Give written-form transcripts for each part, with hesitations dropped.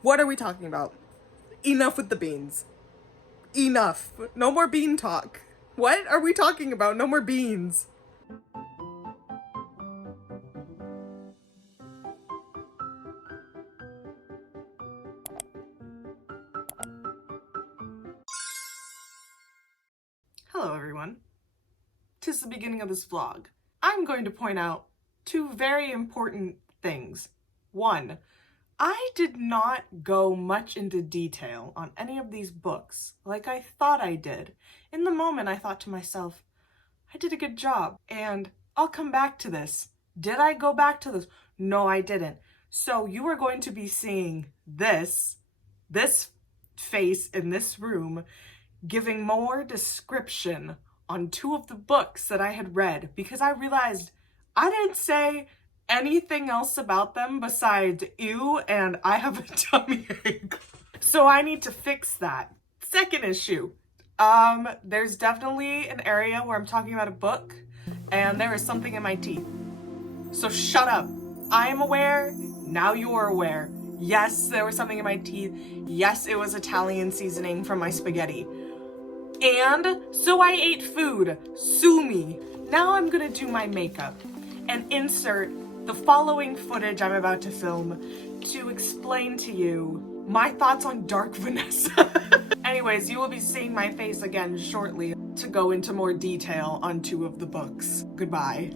What are we talking about? Enough with the beans. Enough. No more bean talk. What are we talking about? No more beans. Hello everyone. 'Tis the beginning of this vlog. I'm going to point out two very important things. One, I did not go much into detail on any of these books like I thought I did. In the moment, I thought to myself, I did a good job, and I'll come back to this. Did I go back to this? No, I didn't. So you are going to be seeing this face in this room giving more description on two of the books that I had read, because I realized I didn't say anything else about them besides ew and I have a tummy ache. So I need to fix that. Second issue. There's definitely an area where I'm talking about a book and there is something in my teeth. So shut up. I am aware. Now you are aware. Yes, there was something in my teeth. Yes, it was Italian seasoning from my spaghetti. And so I ate food. Sue me. Now I'm gonna do my makeup and insert the following footage I'm about to film to explain to you my thoughts on Dark Vanessa. Anyways, you will be seeing my face again shortly to go into more detail on two of the books. Goodbye.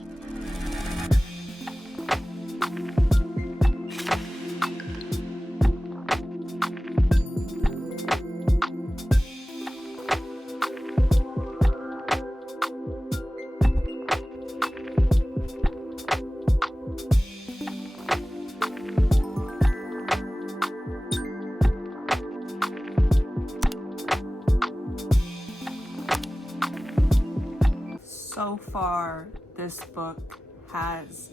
So far, this book has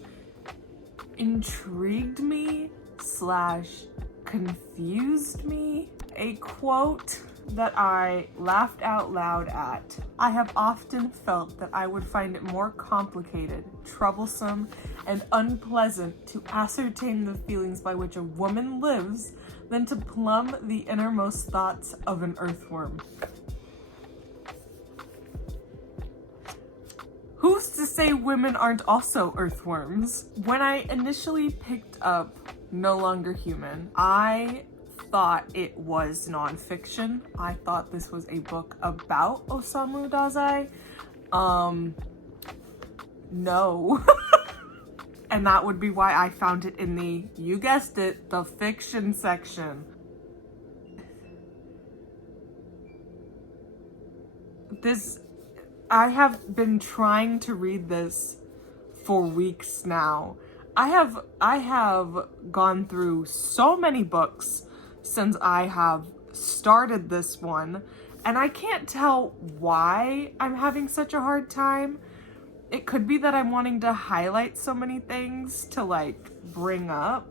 intrigued me / confused me. A quote that I laughed out loud at. I have often felt that I would find it more complicated, troublesome, and unpleasant to ascertain the feelings by which a woman lives than to plumb the innermost thoughts of an earthworm. Who's to say women aren't also earthworms? When I initially picked up No Longer Human, I thought it was nonfiction. I thought this was a book about Osamu Dazai. No. And that would be why I found it in the, you guessed it, the fiction section. I have been trying to read this for weeks now. I have gone through so many books since I have started this one, and I can't tell why I'm having such a hard time. It could be that I'm wanting to highlight so many things to like bring up,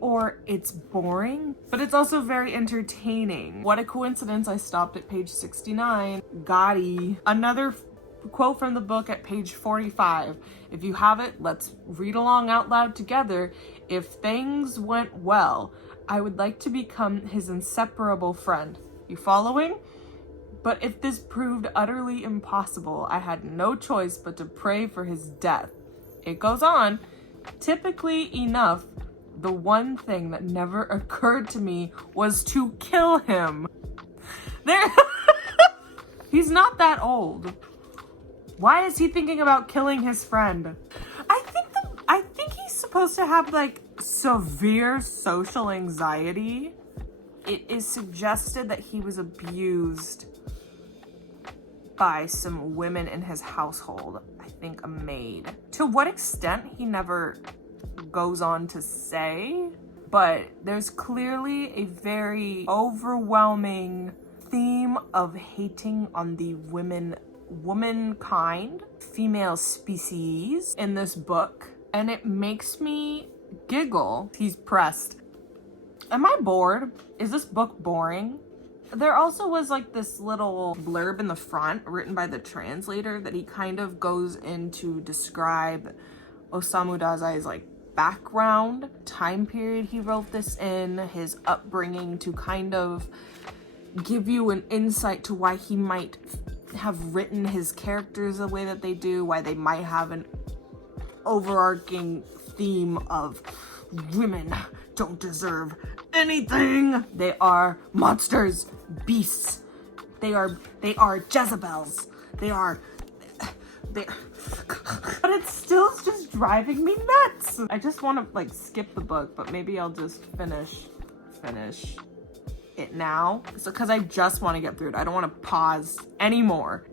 or it's boring, but it's also very entertaining. What a coincidence, I stopped at page 69. Gotti. Another quote from the book at page 45. If you have it, let's read along out loud together. If things went well, I would like to become his inseparable friend. You following? But if this proved utterly impossible, I had no choice but to pray for his death. It goes on. Typically enough, the one thing that never occurred to me was to kill him. He's not that old. Why is he thinking about killing his friend? I think he's supposed to have like severe social anxiety. It is suggested that he was abused by some women in his household. I think a maid. To what extent, he never goes on to say, but there's clearly a very overwhelming theme of hating on the womankind, female species in this book, and it makes me giggle. He's pressed. Am I bored? Is this book boring? There also was like this little blurb in the front written by the translator that he kind of goes in to describe Osamu Dazai's like background, time period he wrote this in, his upbringing, to kind of give you an insight to why he might have written his characters the way that they do, why they might have an overarching theme of women don't deserve anything. They are monsters, beasts. They are Jezebels. But it's still just driving me nuts. I just want to like skip the book, but maybe I'll just finish it now. So, because I just want to get through it. I don't want to pause anymore.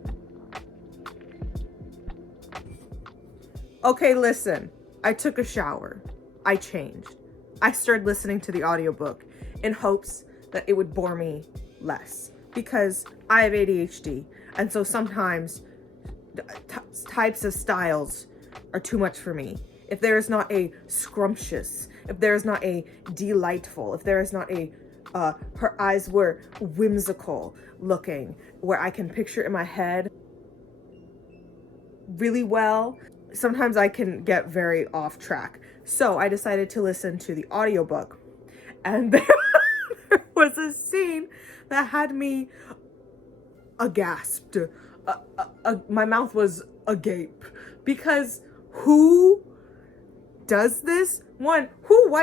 Okay, listen. I took a shower. I changed. I started listening to the audiobook in hopes that it would bore me less, because I have ADHD, and so sometimes types of styles are too much for me. If there is not a scrumptious, if there is not a delightful, if there is not a her eyes were whimsical looking, where I can picture in my head really well, sometimes I can get very off track. So I decided to listen to the audiobook, and there was a scene that had me aghast. My mouth was agape, because who does this? One, who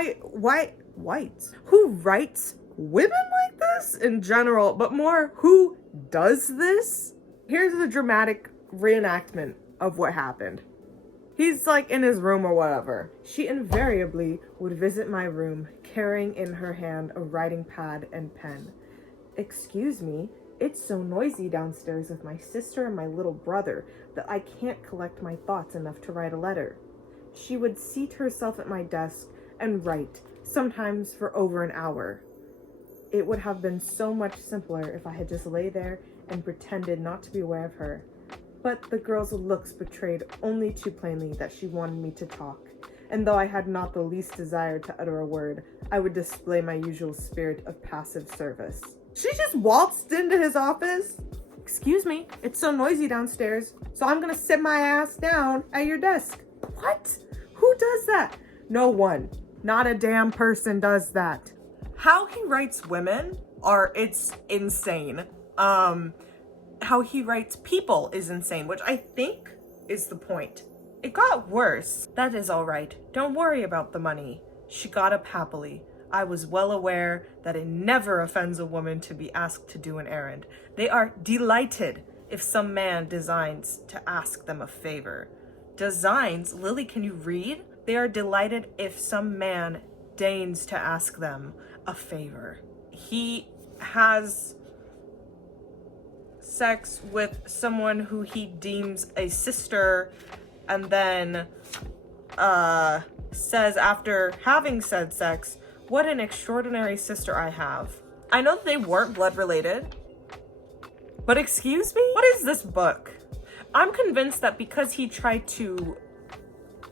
who writes women like this in general, but more, who does this? Here's the dramatic reenactment of what happened. He's like in his room or whatever. She invariably would visit my room carrying in her hand a writing pad and pen. Excuse me, it's so noisy downstairs with my sister and my little brother that I can't collect my thoughts enough to write a letter. She would seat herself at my desk and write, sometimes for over an hour. It would have been so much simpler if I had just lay there and pretended not to be aware of her. But the girl's looks betrayed only too plainly that she wanted me to talk, and though I had not the least desire to utter a word, I would display my usual spirit of passive service. She just waltzed into his office. Excuse me, it's so noisy downstairs, so I'm gonna sit my ass down at your desk. What? Who does that? No one. Not a damn person does that. How he writes women it's insane. How he writes people is insane, which I think is the point. It got worse. That is all right. Don't worry about the money. She got up happily. I was well aware that it never offends a woman to be asked to do an errand. They are delighted if some man designs to ask them a favor. Designs? Lily, can you read? They are delighted if some man deigns to ask them a favor. He has sex with someone who he deems a sister, and then says after having said sex, what an extraordinary sister I have. I know that they weren't blood related, but excuse me? What is this book? I'm convinced that because he tried to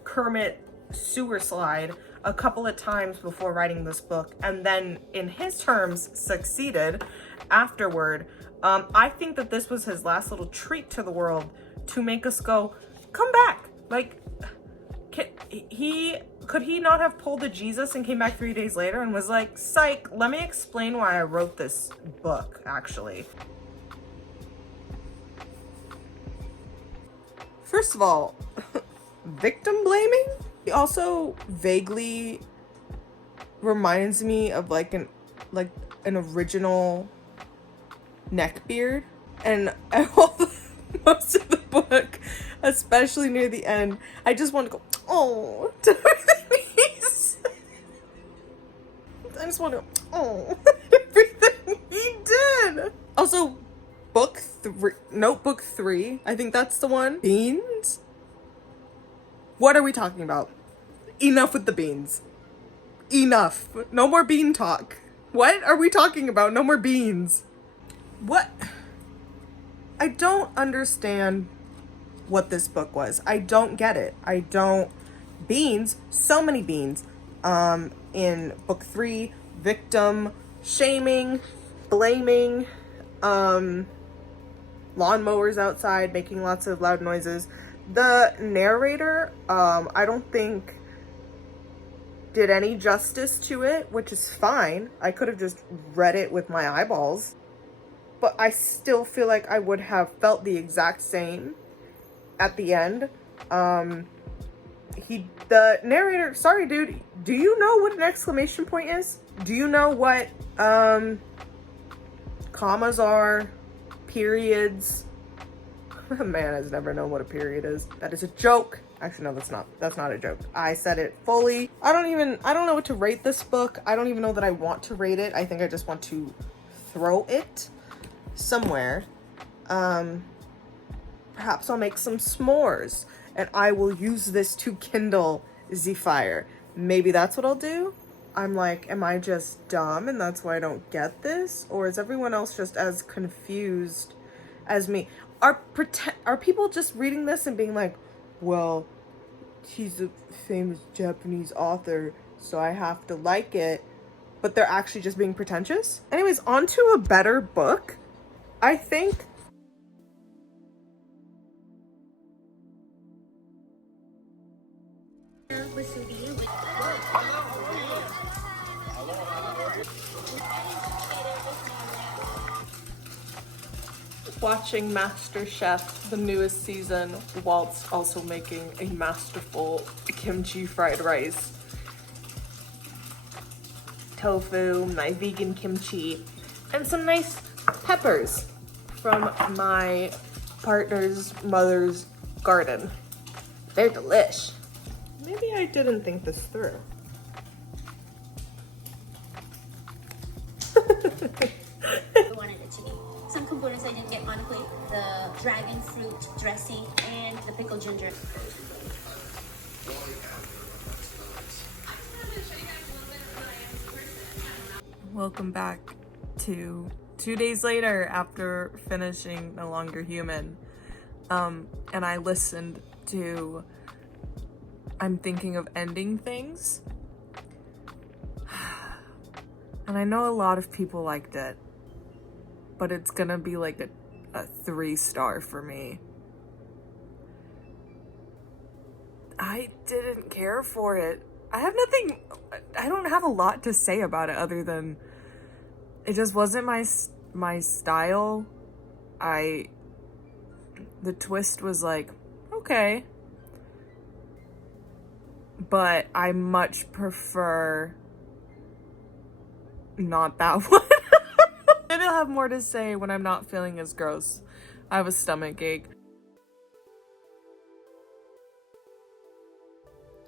Kermit sewer slide a couple of times before writing this book, and then in his terms succeeded afterward, I think that this was his last little treat to the world to make us go, come back. Like, could he not have pulled a Jesus and came back 3 days later and was like, psych, let me explain why I wrote this book, actually. First of all, victim blaming? He also vaguely reminds me of like an original neckbeard, and most of the book, especially near the end, I just want to go, oh, to everything he said. I just want to, oh, everything he did. Also, notebook 3, I think that's the one. Beans? What are we talking about? Enough with the beans. Enough. No more bean talk. What are we talking about? No more beans. What? I don't understand what this book was. I don't get it. Beans, so many beans. In book 3, victim shaming, blaming, lawnmowers outside making lots of loud noises. The narrator, I don't think did any justice to it, which is fine. I could have just read it with my eyeballs, but I still feel like I would have felt the exact same at the end. The narrator, sorry dude, do you know what an exclamation point is? Do you know what commas are, periods? A man has never known what a period is. That is a joke. Actually, no, that's not a joke. I said it fully. I don't know what to rate this book. I don't even know that I want to rate it. I think I just want to throw it somewhere. Perhaps I'll make some s'mores and I will use this to kindle the fire. Maybe that's what I'll do. I'm like, am I just dumb and that's why I don't get this? Or is everyone else just as confused as me? Are people just reading this and being like, well, he's a famous Japanese author, so I have to like it, but they're actually just being pretentious? Anyways, on to a better book, I think. Watching MasterChef, the newest season, whilst also making a masterful kimchi fried rice. Tofu, my vegan kimchi, and some nice peppers from my partner's mother's garden. They're delish. Maybe I didn't think this through. Some components I didn't get on plate: the dragon fruit dressing and the pickled ginger. Welcome back to 2 days later after finishing No Longer Human. And I listened to I'm Thinking of Ending Things. And I know a lot of people liked it, but it's gonna be like a 3-star for me. I didn't care for it. I don't have a lot to say about it other than it just wasn't my style. The twist was like, okay. But I much prefer not that one. Maybe I'll have more to say when I'm not feeling as gross. I have a stomach ache.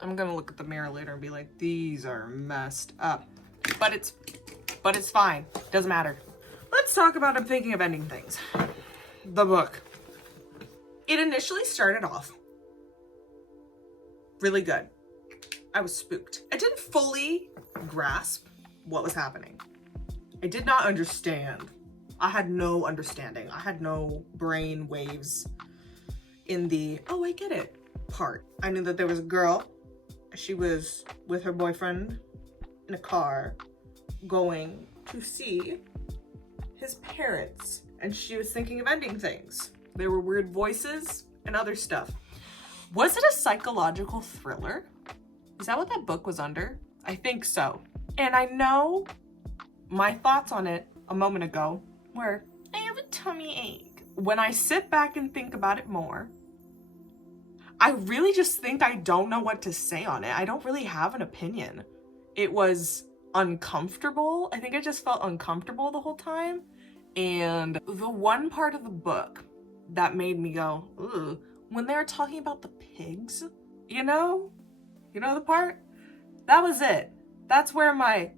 I'm gonna look at the mirror later and be like, these are messed up. But it's fine. Doesn't matter. Let's talk about I'm Thinking of Ending Things. The book. It initially started off really good. I was spooked. I didn't fully grasp what was happening. I did not understand. I had no understanding. I had no brain waves in the, oh, I get it part. I knew that there was a girl. She was with her boyfriend in a car going to see his parents, and she was thinking of ending things. There were weird voices and other stuff. Was it a psychological thriller? Is that what that book was under? I think so. And I know my thoughts on it a moment ago were, I have a tummy ache. When I sit back and think about it more, I really just think I don't know what to say on it. I don't really have an opinion. It was uncomfortable. I think I just felt uncomfortable the whole time. And the one part of the book that made me go, ugh, when they were talking about the pigs, you know the part? That was it. That's where my,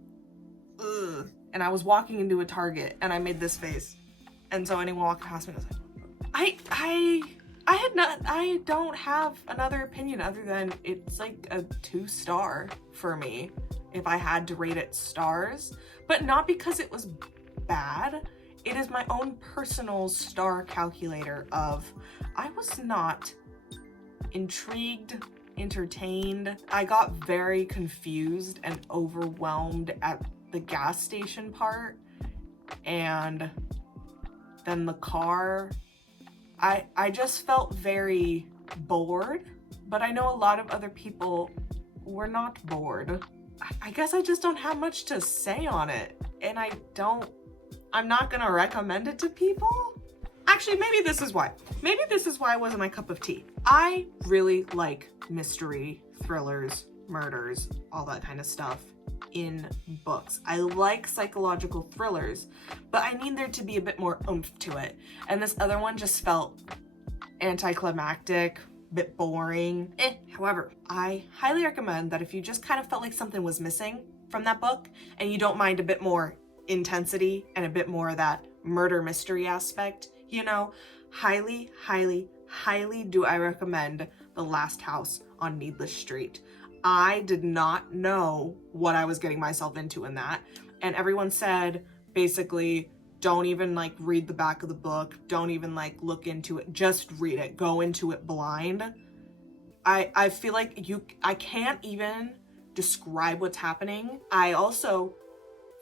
ugh, and I was walking into a Target and I made this face. And so anyone walking past me was like, I don't have another opinion other than it's like a 2-star for me if I had to rate it stars, but not because it was bad. It is my own personal star calculator of, I was not intrigued, entertained. I got very confused and overwhelmed at the gas station part, and then the car. I just felt very bored, but I know a lot of other people were not bored. I guess I just don't have much to say on it. And I'm not gonna recommend it to people. Actually, maybe this is why. Maybe this is why it wasn't my cup of tea. I really like mystery, thrillers, murders, all that kind of stuff in books. I like psychological thrillers, but I need there to be a bit more oomph to it. And this other one just felt anticlimactic, bit boring. However, I highly recommend that if you just kind of felt like something was missing from that book and you don't mind a bit more intensity and a bit more of that murder mystery aspect, you know, highly, highly, highly do I recommend The Last House on Needless Street. I did not know what I was getting myself into in that. And everyone said, basically, don't even like read the back of the book. Don't even like look into it. Just read it. Go into it blind. I feel like I can't even describe what's happening. I also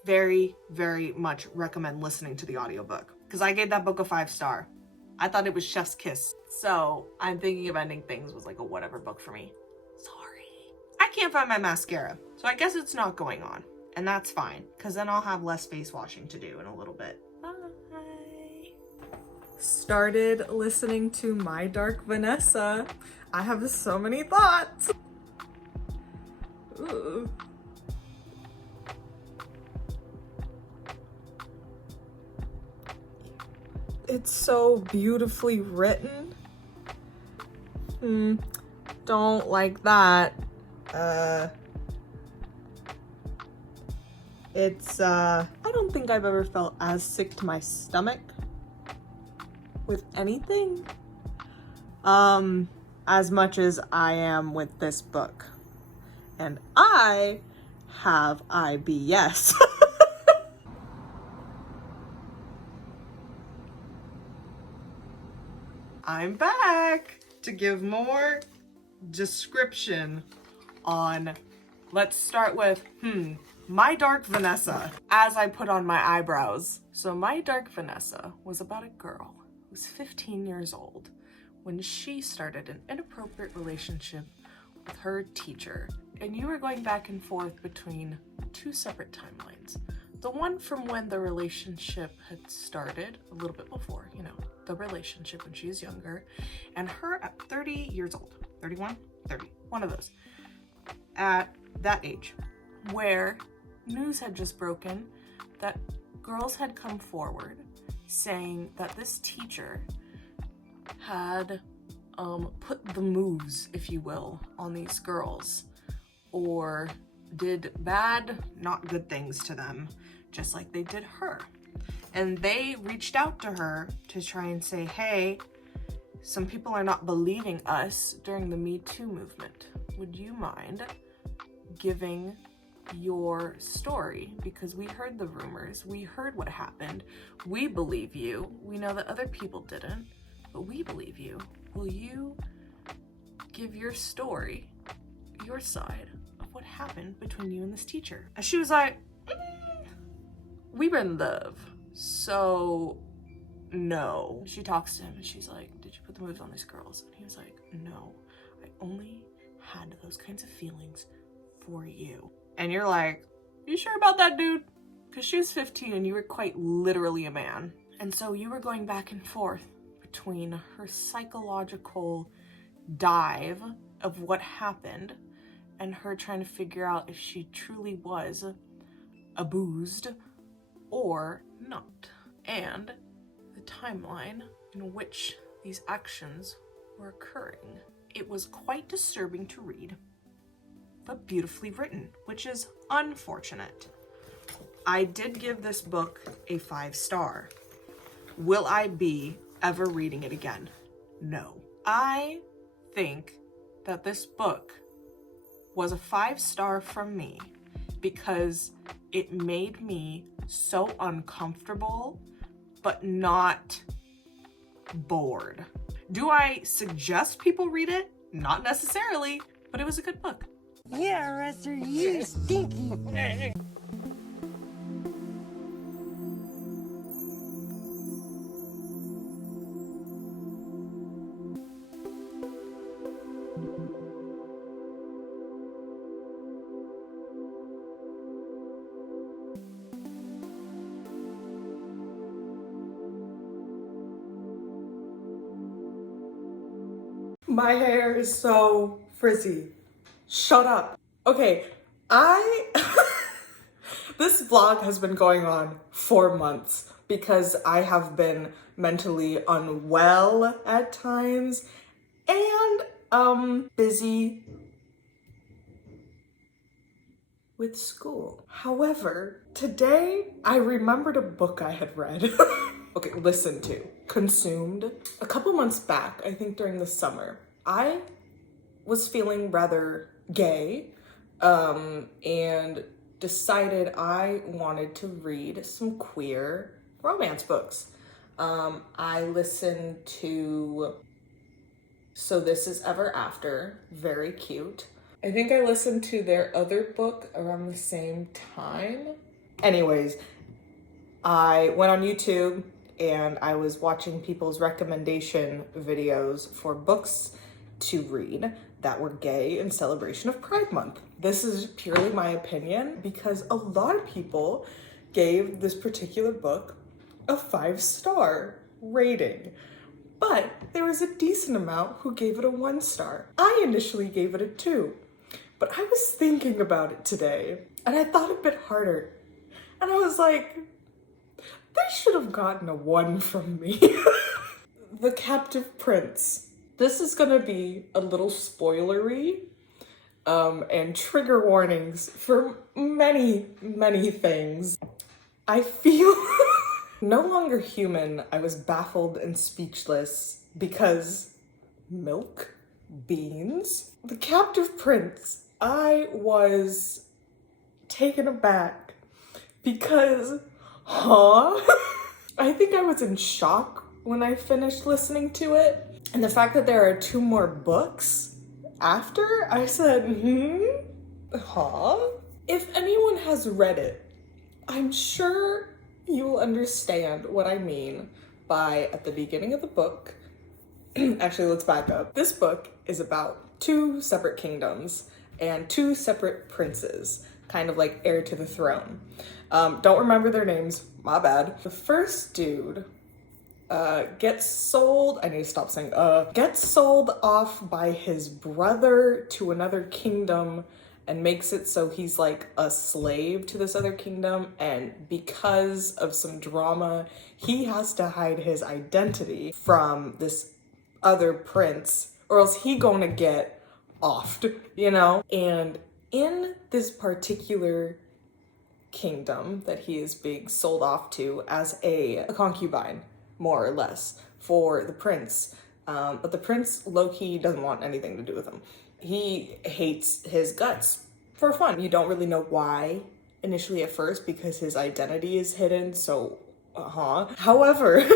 very, very much recommend listening to the audiobook because I gave that book a 5-star. I thought it was chef's kiss. So I'm thinking of ending things was like a whatever book for me. Sorry. I can't find my mascara, so I guess it's not going on. And that's fine, because then I'll have less face washing to do in a little bit. Bye. Started listening to My Dark Vanessa. I have so many thoughts. Ooh. It's so beautifully written. Don't like that. I don't think I've ever felt as sick to my stomach with anything, as much as I am with this book. And I have IBS. I'm back to give more description on, let's start with, My Dark Vanessa, as I put on my eyebrows. So My Dark Vanessa was about a girl who was 15 years old when she started an inappropriate relationship with her teacher. And you were going back and forth between two separate timelines. The one from when the relationship had started, a little bit before, you know, the relationship when she was younger, and her at 30 years old, 31, 30, one of those, at that age, where news had just broken that girls had come forward saying that this teacher had put the moves, if you will, on these girls, or did bad, not good things to them, just like they did her. And they reached out to her to try and say, hey, some people are not believing us during the Me Too movement. Would you mind giving your story? Because we heard the rumors, we heard what happened, we believe you. We know that other people didn't, but we believe you. Will you give your story, your side of what happened between you and this teacher? And she was like, we were in love, so no. She talks to him and she's like, did you put the moves on these girls? And he was like, no, I only had those kinds of feelings for you. And you're like, you sure about that, dude? Because she was 15 and you were quite literally a man. And so you were going back and forth between her psychological dive of what happened and her trying to figure out if she truly was abused or not, and the timeline in which these actions were occurring. It was quite disturbing to read, but beautifully written, which is unfortunate. I did give this book a 5-star. Will I be ever reading it again? No. I think that this book was a 5-star from me because it made me so uncomfortable, but not bored. Do I suggest people read it? Not necessarily, but it was a good book. Yeah, Ruster, you stinky. My hair is so frizzy. Shut up. Okay, this vlog has been going on for months because I have been mentally unwell at times and busy with school. However, today I remembered a book I had read. Okay, listened to, consumed. A couple months back, I think during the summer, I was feeling rather gay and decided I wanted to read some queer romance books. I listened to So This Is Ever After, very cute. I think I listened to their other book around the same time. Anyways, I went on YouTube and I was watching people's recommendation videos for books to read that were gay in celebration of Pride Month. This is purely my opinion because a lot of people gave this particular book a 5-star rating, but there was a decent amount who gave it a 1-star. I initially gave it a 2, but I was thinking about it today and I thought a bit harder and I was like, they should have gotten a 1 from me. The Captive Prince. This is gonna be a little spoilery and trigger warnings for many, many things. I feel no longer human. I was baffled and speechless because milk, beans. The Captive Prince. I was taken aback because, I think I was in shock when I finished listening to it. And the fact that there are 2 more books after, I said, If anyone has read it, I'm sure you will understand what I mean by at the beginning of the book. Actually, let's back up. This book is about 2 separate kingdoms and 2 separate princes, kind of like heir to the throne. Don't remember their names, my bad. The first dude gets sold, I need to stop saying gets sold off by his brother to another kingdom and makes it so he's like a slave to this other kingdom, and because of some drama, he has to hide his identity from this other prince or else he gonna get offed, you know? And in this particular kingdom that he is being sold off to as a concubine, more or less, for the prince. But the prince, low-key, doesn't want anything to do with him. He hates his guts for fun. You don't really know why initially at first because his identity is hidden, so However,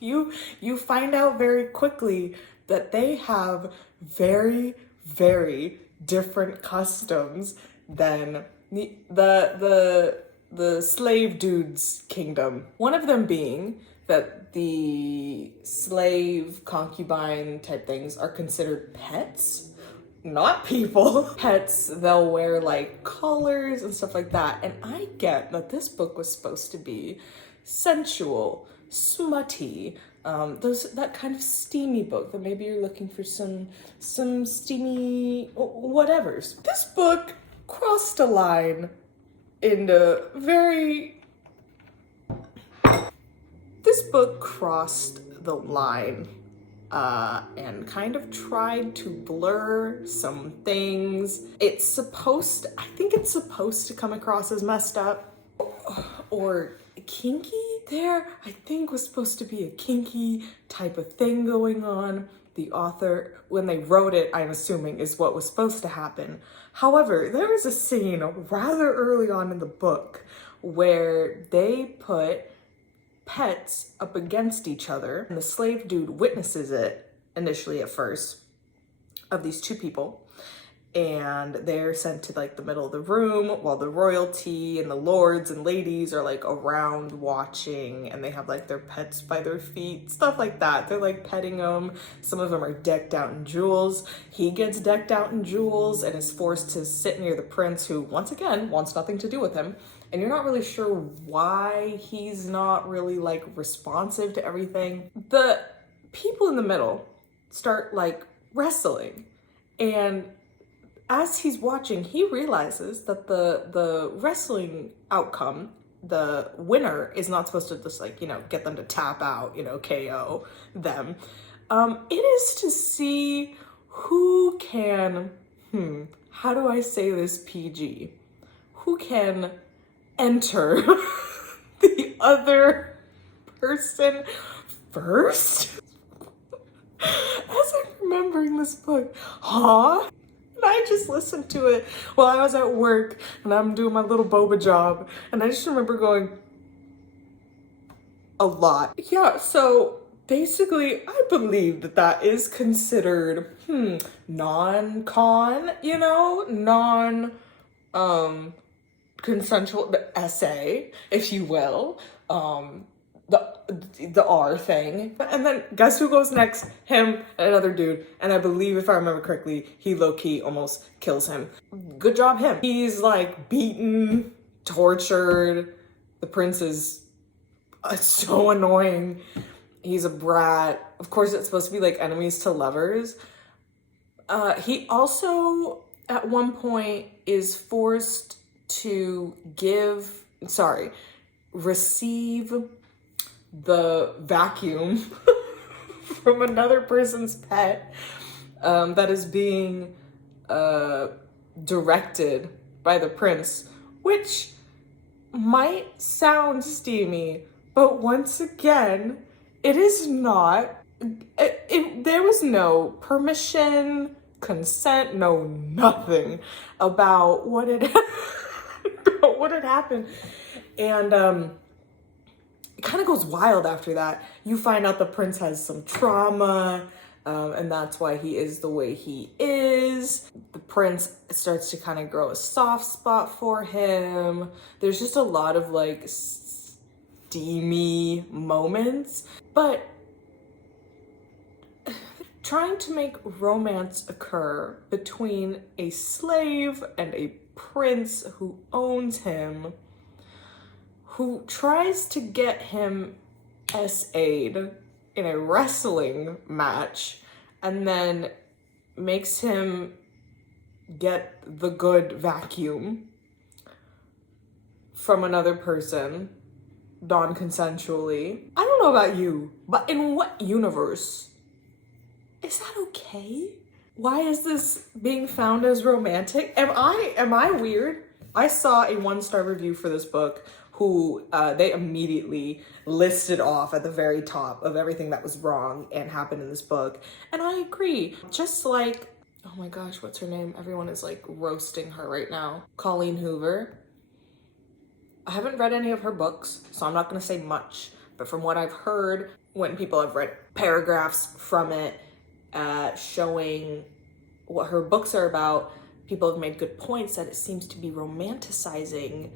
you find out very quickly that they have very, very different customs than the slave dude's kingdom. One of them being that the slave concubine type things are considered pets, not people. Pets, they'll wear like collars and stuff like that. And I get that this book was supposed to be sensual, smutty, that kind of steamy book that maybe you're looking for some steamy whatevers. This book crossed a line into this book crossed the line and kind of tried to blur some things. I think it's supposed to come across as messed up or kinky. There, I think, was supposed to be a kinky type of thing going on. The author, when they wrote it, I'm assuming is what was supposed to happen. However, there was a scene rather early on in the book where they put pets up against each other, and the slave dude witnesses it initially at first of these 2 people, and they're sent to like the middle of the room while the royalty and the lords and ladies are like around watching, and they have like their pets by their feet, stuff like that. They're like petting them. Some of them are decked out in jewels. He gets decked out in jewels and is forced to sit near the prince, who once again wants nothing to do with him. And you're not really sure why he's not really like responsive to everything. The people in the middle start like wrestling. And as he's watching, he realizes that the wrestling outcome, the winner is not supposed to just like, get them to tap out, KO them. It is to see who can, how do I say this PG? Who can enter the other person first? As I'm remembering this book, and I just listened to it while I was at work and I'm doing my little boba job, and I just remember going, a lot. Yeah, so basically I believe that is considered non-con, consensual essay, if you will. The R thing. And then guess who goes next? Him and another dude. And I believe, if I remember correctly, he low-key almost kills him. Good job him. He's like beaten, tortured. The prince is so annoying. He's a brat. Of course, it's supposed to be like enemies to lovers. He also, at one point, is forced to receive the vacuum from another person's pet that is being directed by the prince, which might sound steamy, but once again, it is not. There was no permission, consent, no nothing about what had happened. And it kind of goes wild after that. You find out the prince has some trauma, and that's why he is the way he is. The prince starts to kind of grow a soft spot for him. There's just a lot of like steamy moments, but trying to make romance occur between a slave and a prince who owns him, who tries to get him SA'd in a wrestling match, and then makes him get the good vacuum from another person, non-consensually. I don't know about you, but in what universe is that okay? Why is this being found as romantic? Am I weird? I saw a 1-star review for this book who they immediately listed off at the very top of everything that was wrong and happened in this book. And I agree. Just like, oh my gosh, what's her name? Everyone is like roasting her right now. Colleen Hoover. I haven't read any of her books, so I'm not gonna say much. But from what I've heard, when people have read paragraphs from it, showing what her books are about, people have made good points that it seems to be romanticizing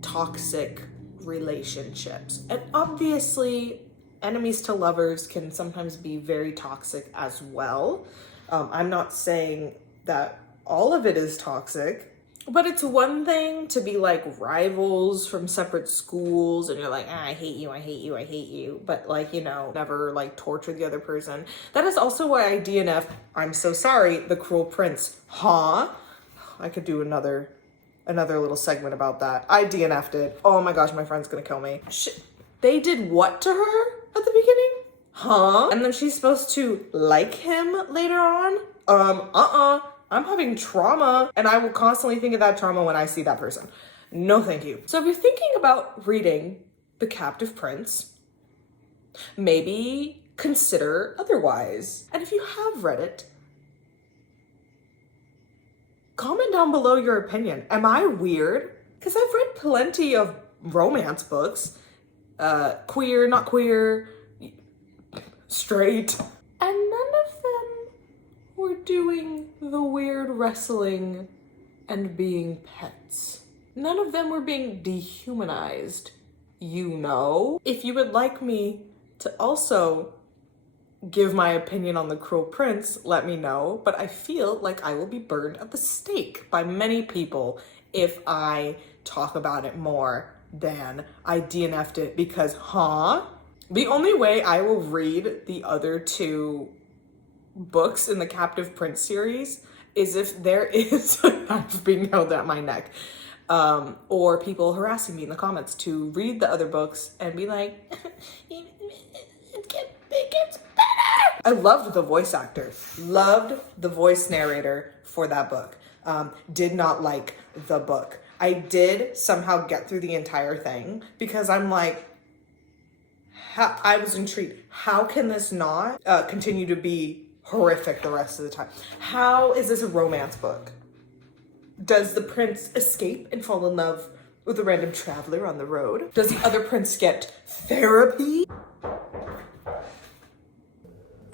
toxic relationships. And obviously, enemies to lovers can sometimes be very toxic as well. I'm not saying that all of it is toxic, but it's one thing to be like rivals from separate schools and you're like, I hate you, I hate you, I hate you. But like, never like torture the other person. That is also why I DNF, I'm so sorry, The Cruel Prince. I could do another little segment about that. I DNF'd it. Oh my gosh, my friend's gonna kill me. They did what to her at the beginning? And then she's supposed to like him later on? I'm having trauma, and I will constantly think of that trauma when I see that person. No, thank you. So if you're thinking about reading The Captive Prince, maybe consider otherwise. And if you have read it, comment down below your opinion. Am I weird? Because I've read plenty of romance books. Queer, not queer, straight. And none of them were doing the weird wrestling and being pets. None of them were being dehumanized, If you would like me to also give my opinion on The Cruel Prince, let me know. But I feel like I will be burned at the stake by many people if I talk about it more than I DNF'd it because, the only way I will read the other two books in the Captive Prince series is if there is a knife being held at my neck, or people harassing me in the comments to read the other books and be like, it gets better. I loved the voice actor, loved the voice narrator for that book. Did not like the book. I did somehow get through the entire thing because I'm like, I was intrigued. How can this not continue to be horrific the rest of the time? How is this a romance book? Does the prince escape and fall in love with a random traveler on the road? Does the other prince get therapy?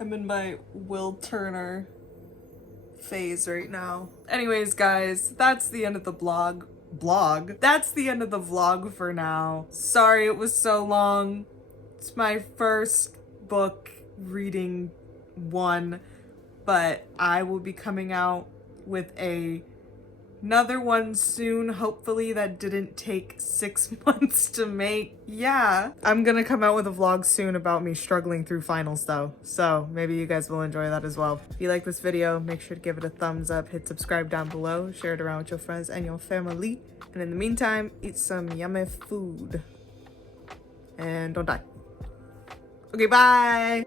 I'm in my Will Turner phase right now. Anyways, guys, that's the end of the That's the end of the vlog for now. Sorry it was so long. It's my first book reading one, but I will be coming out with another one soon, hopefully that didn't take 6 months to make. Yeah, I'm gonna come out with a vlog soon about me struggling through finals though, so maybe you guys will enjoy that as well. If you like this video, make sure to give it a thumbs up, hit subscribe down below, share it around with your friends and your family, and in the meantime, eat some yummy food and don't die. Okay, bye.